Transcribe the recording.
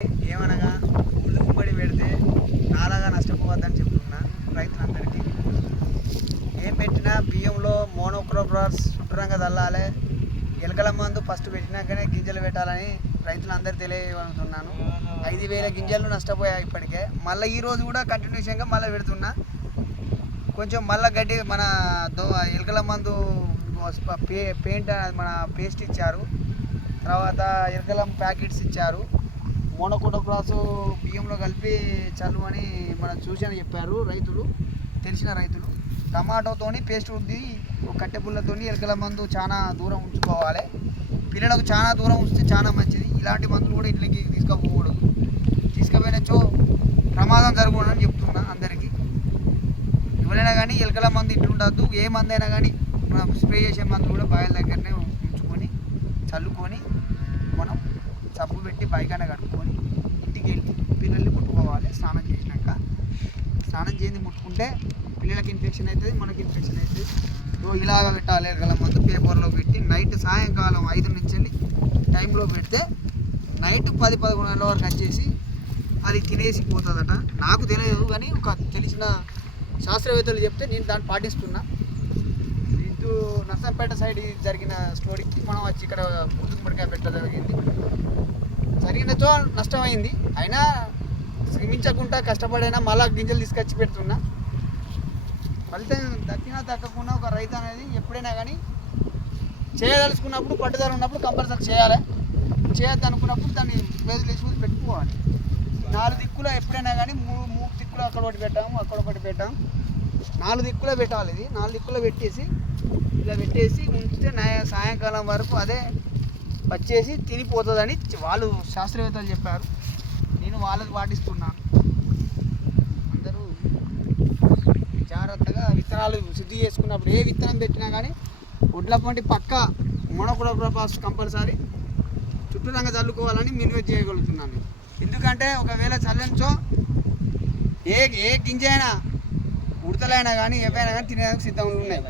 ఏమనగా ముందు గుమ్మడి పెడితే నాలాగా నష్టపోవద్దని చెప్తున్నా రైతులందరికీ. ఏం పెట్టినా బియ్యంలో మోనోక్రోప్రాస్ శుభ్రంగా చల్లాలి. ఎలకల మందు ఫస్ట్ పెట్టినాకనే గింజలు పెట్టాలని రైతులందరూ తెలియజేస్తున్నాను. 5,000 గింజలు నష్టపోయాయి ఇప్పటికే. మళ్ళీ ఈరోజు కూడా కంటిన్యూషన్గా మళ్ళీ పెడుతున్నా. కొంచెం మళ్ళీ గడ్డి మన ఎలకల మందు పెయింట్ మన పేస్ట్ ఇచ్చారు, తర్వాత ఎలకల ప్యాకెట్స్ ఇచ్చారు. మోనోక్రోటోప్రాస్ బియ్యంలో కలిపి చల్లువని మన సూచన చెప్పారు రైతులు, తెలిసిన రైతులు. టమాటోతోని పేస్ట్ ఉంది, కట్టె పుల్లతోని ఎలకల మందు చాలా దూరం ఉంచుకోవాలి. పిల్లలకు చాలా దూరం ఉంచితే చాలా మంచిది. ఇలాంటి మందులు కూడా ఇంట్లోకి తీసుకుపోకూడదు. తీసుకుపోయినచో ప్రమాదం జరగకూడదని చెప్తున్నా అందరికీ. ఎవరైనా కానీ ఎలకల మందు ఇంట్లో ఉండద్దు. ఏ మందు అయినా కానీ మనం స్ప్రే చేసే మందు కూడా బాయిల దగ్గరనే ఉంచుకొని చల్లుకొని మనం సబ్బు పెట్టి బైకాన కడుక్కొని ఇంటికి వెళ్ళి పిల్లల్ని ముట్టుకోవాలి. స్నానం చేసినాక స్నానం చేసి ముట్టుకుంటే పిల్లలకి ఇన్ఫెక్షన్ అవుతుంది, మనకి ఇన్ఫెక్షన్ అవుతుంది. ఇలాగ పెట్టాలి. ఎలకల మందు పేపర్లో పెట్టి నైట్ సాయంకాలం 5 నుంచి వెళ్ళి టైంలో పెడితే నైట్ 10-11 గంటల వరకు వచ్చేసి అది తినేసి పోతుందట. నాకు తెలియదు కానీ ఒక తెలిసిన శాస్త్రవేత్తలు చెప్తే నేను దాన్ని పాటిస్తున్నా. ఇటు నర్సంపేట సైడ్ జరిగిన స్టోరీకి మనం వచ్చి ఇక్కడ గుర్తుపడిగా పెట్టడం జరిగినచో నష్టమైంది. అయినా శ్రమించకుండా కష్టపడైనా మళ్ళా గింజలు తీసుకొచ్చి పెడుతున్నా. ఫలితం దక్కినా దక్కకుండా ఒక రైతు అనేది ఎప్పుడైనా కానీ చేయదలుచుకున్నప్పుడు పట్టుదల ఉన్నప్పుడు కంపల్సరీ చేయాలి. చేయొద్దు అనుకున్నప్పుడు దాన్ని వేసి పెట్టుకోవాలి. 4 దిక్కులో ఎప్పుడైనా కానీ 3 దిక్కులు అక్కడ ఒకటి పెట్టాము, అక్కడ ఒకటి పెట్టాము. 4 దిక్కులో పెట్టాలి. ఇది 4 దిక్కులో పెట్టేసి ఇలా పెట్టేసి ఉంచితే సాయంకాలం వరకు అదే వచ్చేసి తినిపోతుందని వాళ్ళు శాస్త్రవేత్తలు చెప్పారు. నేను వాళ్ళకి పాటిస్తున్నాను. అందరూ జాగ్రత్తగా విత్తనాలు శుద్ధి చేసుకున్నప్పుడు ఏ విత్తనం పెట్టినా కానీ ఒడ్ల పంటి పక్క మోనోక్రోటోప్రాస్ కంపల్సరీ చుట్టూరంగా చల్లుకోవాలని మినిమం చేయగలుగుతున్నాను. ఎందుకంటే ఒకవేళ చల్లంచో ఏ గింజ అయినా ఉడతలైనా కానీ ఏవైనా కానీ తినేందుకు సిద్ధంగా ఉన్నాయి.